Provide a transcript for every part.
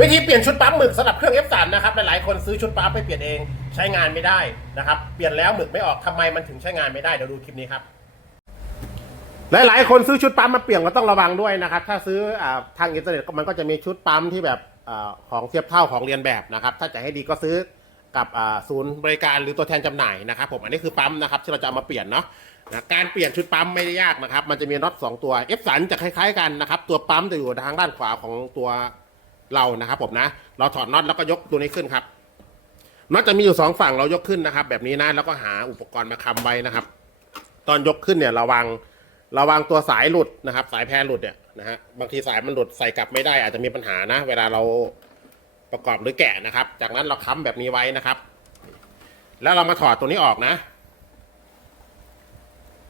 วิธีเปลี่ยนชุดปั๊มหมึกสำหรับเครื่อง F3 นะครับหลายๆคนซื้อชุดปั๊มไปเปลี่ยนเองใช้งานไม่ได้นะครับเปลี่ยนแล้วหมึกไม่ออกทำไมมันถึงใช้งานไม่ได้เดี๋ยวดูคลิปนี้ครับหลายๆคนซื้อชุดปั๊มมาเปลี่ยนก็ต้องระวังด้วยนะครับ ถ้าซื้ออทางอินเทอร์เน็ตมันก็จะมีชุดปั๊มที่แบบอของเทียบเท่าของเรียนแบบนะครับ ถ้าจะให้ดีก็ซื้อกับศูนย์บริการหรือตัวแทนจำหน่ายนะครับผมอันนี้คือปั๊มนะครับที่เราจะเอามาเปลี่ยนเนาะนะการเปลี่ยนชุดปั๊มไม่ได้ยากนะครับ มันจะมีน็อตสองตัว F สันจะคล้ายๆกันนะครับ ตัวปั๊มจะอยู่ทางด้านขวาของตัว เรานะครับผมนะ เราถอดน็อตแล้วก็ยกตัวนี้ขึ้นครับน็อตจะมีอยู่สองฝั่งเรายกขึ้นนะครับ แบบนี้นะแล้วก็หาอุปกรณ์มาค้ำไว้นะครับ ตอนยกขึ้นเนี่ยระวังระวังตัวสายหลุดนะครับ สายแพรหลุดเนี่ยนะฮะบางทีสายมันหลุดใส่กลับไม่ได้อาจจะมีปัญหานะ เวลาเราประกอบหรือแกะนะครับ จากนั้นเราค้ำแบบนี้ไว้นะครับ แล้วเรามาถอดตัวนี้ออกนะ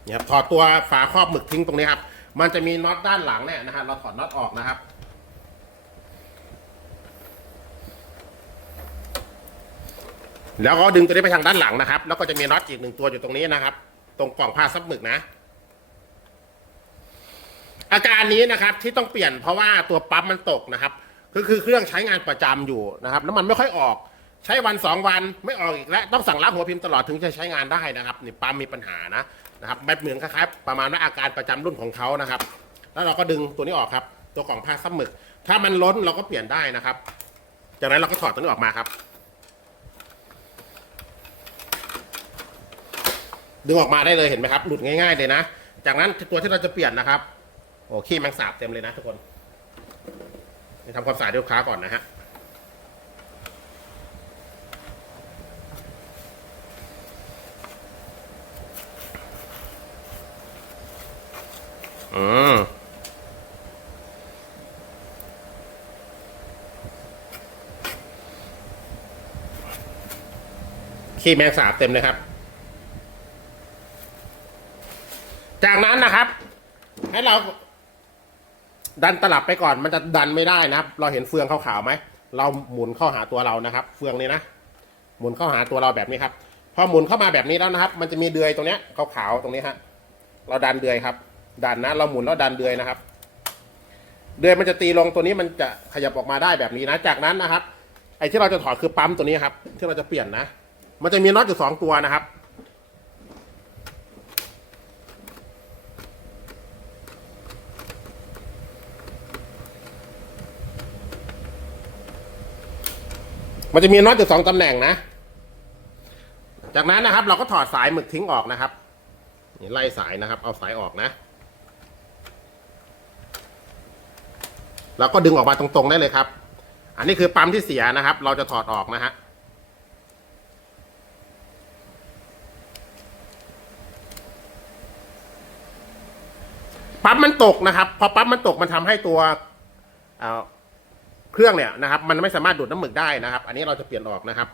เนี่ยครับถอดตัวฝาครอบหมึกทิ้งตรงนี้ครับ มันจะมีน็อตด้านหลังเนี่ยนะฮะเราถอดน็อตออกนะครับ แล้วก็ดึงตัวนี้ไปทางด้านหลังนะครับ แล้วก็จะมีน็อตอีกหนึ่งตัวอยู่ตรงนี้นะครับ ตรงกล่องผ้าซับหมึกนะ อาการนี้นะครับที่ต้องเปลี่ยนเพราะว่าตัวปั๊มมันตกนะครับคือคือเครื่องใช้งานประจำอยู่นะครับแล้วมันไม่ค่อยออก ใช้วันสองวันไม่ออกอีกแล้วต้องสั่งรับหัวพิมพ์ตลอดถึงจะใช้งานได้นะครับนี่ปั๊มมีปัญหานะนะครับแบบเหมือนคล้ายๆประมาณว่าอาการประจำรุ่นของเขานะครับ แล้วเราก็ดึงตัวนี้ออกครับ ตัวกล่องผ้าซับหมึก ถ้ามันล้นเราก็เปลี่ยนได้นะครับ จากนั้นเราก็ถอดตัวนี้ออกมาครับ ดึงออกมาได้เลยเห็นไหมครับ หลุดง่าย ๆเลยนะ จากนั้นตัวที่เราจะเปลี่ยนนะครับ โอ้ขี้แมงสาบเต็มเลยนะทุกคนไปทำความสะอาดลูกค้าก่อนนะฮะอืมขี้แมงสาบเต็มเลยครับ จาก นะครับ ให้เรา ดันตลับไปก่อนมันจะดันไม่ได้นะครับ เราเห็นเฟืองขาวๆไหมเราหมุนเข้าหาตัวเรานะครับ เฟืองนี้นะหมุนเข้าหาตัวเราแบบนี้ครับ พอหมุนเข้ามาแบบนี้แล้วนะครับ มันจะมีเดือยตรงเนี้ยขาวๆตรงนี้ฮะเราดันเดือยครับ ดันนะ เราหมุนแล้วดันเดือยนะครับ เดือยมันจะตีลงตัวนี้มันจะขยับออกมาได้แบบนี้นะ จากนั้นนะครับ ไอ้ที่เราจะถอดคือปั๊มตัวนี้ครับ ที่เราจะเปลี่ยนนะ มันจะมีน็อตอยู่สองตัวนะครับ มันจะมีน็อตอยู่สองตำแหน่งนะ จากนั้นนะครับ เราก็ถอดสายหมึกทิ้งออกนะครับนี่ไล่สายนะครับ เอาสายออกนะ แล้วก็ดึงออกมาตรงๆได้เลยครับ อันนี้คือปั๊มที่เสียนะครับ เราจะถอดออกนะฮะปั๊มมันตกนะครับ พอปั๊มมันตกมันทำให้ตัว เครื่องเนี่ยนะครับ มันไม่สามารถดูดน้ำหมึกได้นะครับ อันนี้เราจะเปลี่ยนออกนะครับ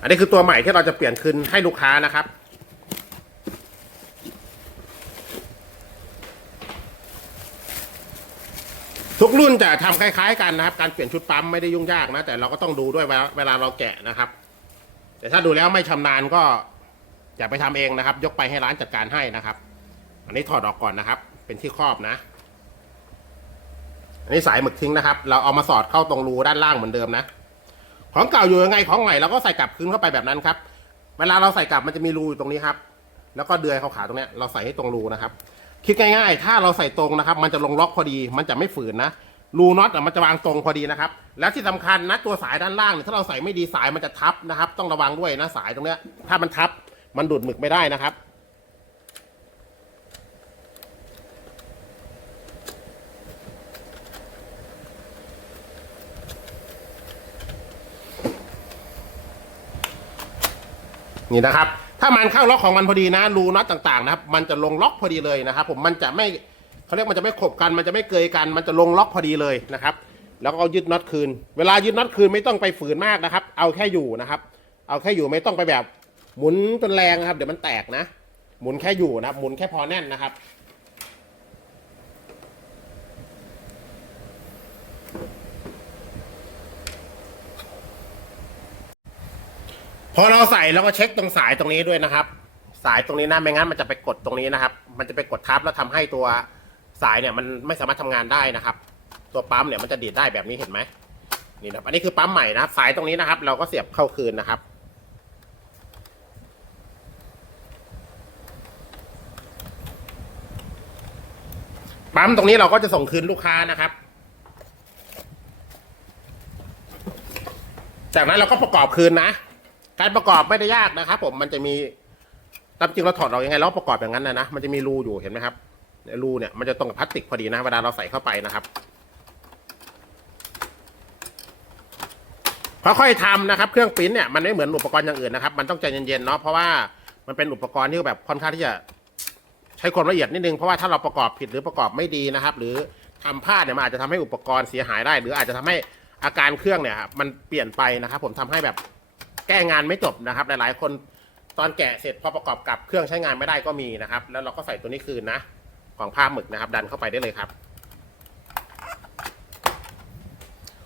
อันนี้คือตัวใหม่ที่เราจะเปลี่ยนคืนให้ลูกค้านะครับทุกรุ่นจะทำคล้ายๆกันนะครับ การเปลี่ยนชุดปั๊มไม่ได้ยุ่งยากนะ แต่เราก็ต้องดูด้วยเวลาเวลาเราแกะนะครับ แต่ถ้าดูแล้วไม่ชำนาญก็อย่าไปทำเองนะครับ ยกไปให้ร้านจัดการให้นะครับ อันนี้ถอดออกก่อนนะครับ เป็นที่ครอบนะ อันนี้สายหมึกทิ้งนะครับ เราเอามาสอดเข้าตรงรูด้านล่างเหมือนเดิมนะ ของเก่าอยู่ยังไงของใหม่เราก็ใส่กลับคืนเข้าไปแบบนั้นครับ เวลาเราใส่กลับมันจะมีรูอยู่ตรงนี้ครับ แล้วก็เดือยขาวๆตรงเนี้ยเราใส่ให้ตรงรูนะครับ คิดง่ายๆ ถ้าเราใส่ตรงนะครับ มันจะลงล็อกพอดี มันจะไม่ฝืนนะ รูน็อตอะมันจะวางตรงพอดีนะครับ แล้วที่สำคัญนะตัวสายด้านล่างเนี่ยถ้าเราใส่ไม่ดีสายมันจะทับนะครับ ต้องระวังด้วยนะสายตรงเนี้ย ถ้ามันทับมันดูดหมึกไม่ได้นะครับ นี่นะครับ ถ้ามันเข้าล็อกของมันพอดีนะรูน็อตต่างๆนะครับ มันจะลงล็อกพอดีเลยนะครับ ผมมันจะไม่เขาเรียกมันจะไม่ขบกัน มันจะไม่เกยกัน มันจะลงล็อกพอดีเลยนะครับ แล้วก็เอายึดน็อตคืน เวลายึดน็อตคืนไม่ต้องไปฝืนมากนะครับ เอาแค่อยู่นะครับ เอาแค่อยู่ไม่ต้องไปแบบหมุนจนแรงนะครับ เดี๋ยวมันแตกนะ หมุนแค่อยู่นะครับ หมุนแค่พอแน่นนะครับ พอเราใส่เราก็เช็คตรงสายตรงนี้ด้วยนะครับ สายตรงนี้นะไม่งั้นมันจะไปกดตรงนี้นะครับ มันจะไปกดทับแล้วทำให้ตัวสายเนี่ยมันไม่สามารถทำงานได้นะครับ ตัวปั๊มเนี่ยมันจะดีดได้แบบนี้เห็นไหมนี่นะครับอันนี้คือปั๊มใหม่นะครับ สายตรงนี้นะครับ เราก็เสียบเข้าคืนนะครับปั๊มตรงนี้เราก็จะส่งคืนลูกค้านะครับ จากนั้นเราก็ประกอบคืนนะ การประกอบไม่ได้ยากนะครับ ผมมันจะมีตามจริงเราถอดออกยังไงเราประกอบอย่างนั้นนะนะมันจะมีรูอยู่เห็นไหมครับเนี่ยรูเนี่ยมันจะตรงกับพลาสติกพอดีนะเวลาเราใส่เข้าไปนะครับค่อยๆทำนะครับ เครื่องปิ้นเนี่ยมันไม่เหมือนอุปกรณ์อย่างอื่นนะครับ มันต้องใจเย็นๆเนาะเพราะว่ามันเป็นอุปกรณ์ที่แบบค่อนข้างที่จะใช้ความละเอียดนิดนึงเพราะว่าถ้าเราประกอบผิดหรือประกอบไม่ดีนะครับ หรือทำพลาดเนี่ยมันอาจจะทำให้อุปกรณ์เสียหายได้ หรืออาจจะทำให้อาการเครื่องเนี่ยครับมันเปลี่ยนไปนะครับ ผมทำให้แบบ แก้งานไม่จบนะครับ หลายๆ คนตอนแกะเสร็จพอประกอบกับเครื่องใช้งานไม่ได้ก็มีนะครับ แล้วเราก็ใส่ตัวนี้คืนนะ ของผ้าหมึกนะครับ ดันเข้าไปได้เลยครับ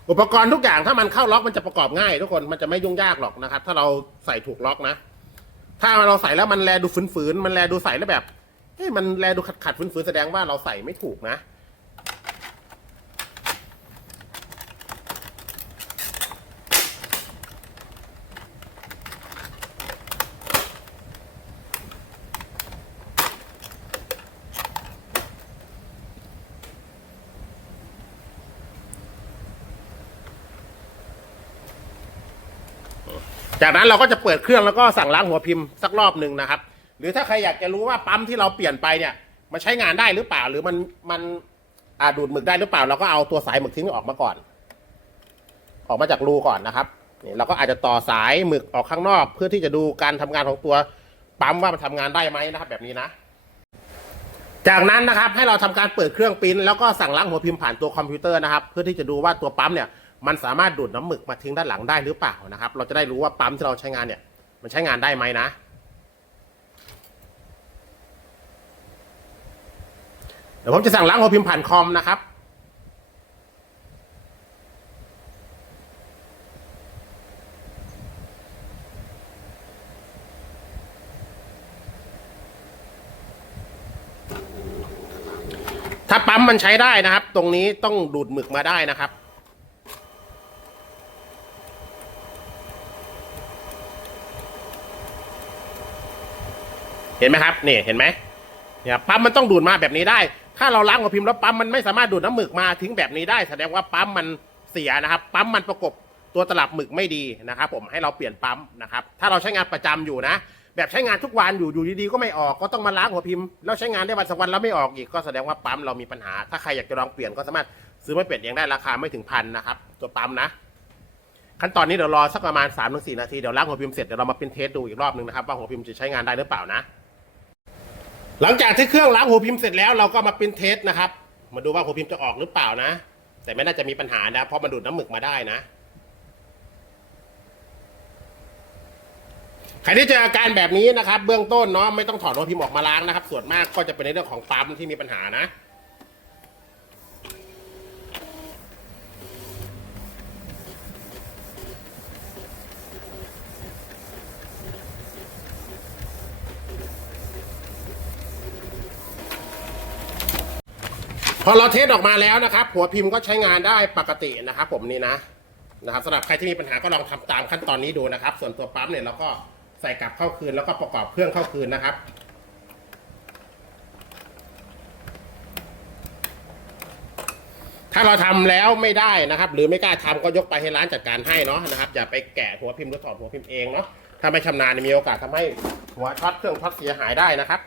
อุปกรณ์ทุกอย่างถ้ามันเข้าล็อกมันจะประกอบง่าย ทุกคนมันจะไม่ยุ่งยากหรอกนะครับ ถ้าเราใส่ถูกล็อกนะ ถ้าเราใส่แล้วมันแลดูฝืนๆมันแลดูใส่แล้วแบบเฮ้ยมันแลดูขัดขัดฝืนๆแสดงว่าเราใส่ไม่ถูกนะ จากนั้นเราก็จะเปิดเครื่องแล้วก็สั่งล้างหัวพิมพ์สักรอบหนึ่งนะครับ หรือถ้าใครอยากจะรู้ว่าปั๊มที่เราเปลี่ยนไปเนี่ยมันใช้งานได้หรือเปล่า หรือมันมันอาดูดหมึกได้หรือเปล่า เราก็เอาตัวสายหมึกทิ้งออกมาก่อน ออกมาจากรูก่อนนะครับนี่เราก็อาจจะต่อสายหมึกออกข้างนอก เพื่อที่จะดูการทำงานของตัวปั๊มว่ามันทำงานได้ไหมนะครับ แบบนี้นะ จากนั้นนะครับให้เราทำการเปิดเครื่องปิ้นแล้วก็สั่งล้างหัวพิมพ์ผ่านตัวคอมพิวเตอร์นะครับ เพื่อที่จะดูว่าตัวปั๊มเนี่ย มันสามารถดูดน้ำหมึกมาทิ้งด้านหลังได้หรือเปล่านะครับ เราจะได้รู้ว่าปั๊มที่เราใช้งานเนี่ย มันใช้งานได้ไหมนะ เดี๋ยวผมจะสั่งล้างหัวพิมพ์ผ่านคอมนะครับถ้าปั๊มมันใช้ได้นะครับ ตรงนี้ต้องดูดหมึกมาได้นะครับ เห็นไหมครับนี่เห็นไหมเนี่ยปั๊มมันต้องดูดมาแบบนี้ได้ ถ้าเราล้างหัวพิมพ์แล้วปั๊มมันไม่สามารถดูดน้ำหมึกมาทิ้งแบบนี้ได้ แสดงว่าปั๊มมันเสียนะครับ ปั๊มมันประกบตัวตลับหมึกไม่ดีนะครับ ผมให้เราเปลี่ยนปั๊มนะครับ ถ้าเราใช้งานประจำอยู่นะ แบบใช้งานทุกวันอยู่อยู่ดีๆก็ไม่ออกก็ต้องมาล้างหัวพิมพ์แล้วใช้งานได้วันสองวันแล้วไม่ออกอีกก็แสดงว่าปั๊มเรามีปัญหา ถ้าใครอยากจะลองเปลี่ยนก็สามารถซื้อมาเปลี่ยนเองได้ราคาไม่ถึงพันนะครับตัวปั๊มนะขั้นตอนนี้เดี๋ยวรอสักประมาณ3าถึงสนาทีเดี๋ยวล้างหัวพิมพ์เสร็จเดี๋ยวเรามาเป็นเทสดูอีกรอบหนึงนะครับว่าหัวพิมพ์จะใช้งานได้หรือเปล่านะ หลังจากที่เครื่องล้างหัวพิมพ์เสร็จแล้วเราก็มาเป็นเทสนะครับ มาดูว่าหัวพิมพ์จะออกหรือเปล่านะ แต่ไม่น่าจะมีปัญหานะ เพราะมันดูดน้ำหมึกมาได้นะใครที่เจออาการแบบนี้นะครับ เบื้องต้นเนาะไม่ต้องถอดหัวพิมพ์ออกมาล้างนะครับ ส่วนมากก็จะเป็นในเรื่องของปั๊มที่มีปัญหานะ พอเราเทสออกมาแล้วนะครับ หัวพิมพ์ก็ใช้งานได้ปกตินะครับ ผมนี่นะนะครับสำหรับใครที่มีปัญหาก็ลองทำตามขั้นตอนนี้ดูนะครับ ส่วนตัวปั๊มเนี่ยเราก็ใส่กลับเข้าคืนแล้วก็ประกอบเครื่องเข้าคืนนะครับถ้าเราทำแล้วไม่ได้นะครับ หรือไม่กล้าทำก็ยกไปให้ร้านจัดการให้เนาะนะครับอย่าไปแกะหัวพิมพ์หรือถอดหัวพิมพ์เองเนาะถ้าไม่ชำนาญมีโอกาสทำให้หัวช็อตเครื่องช็อตเสียหายได้นะครับ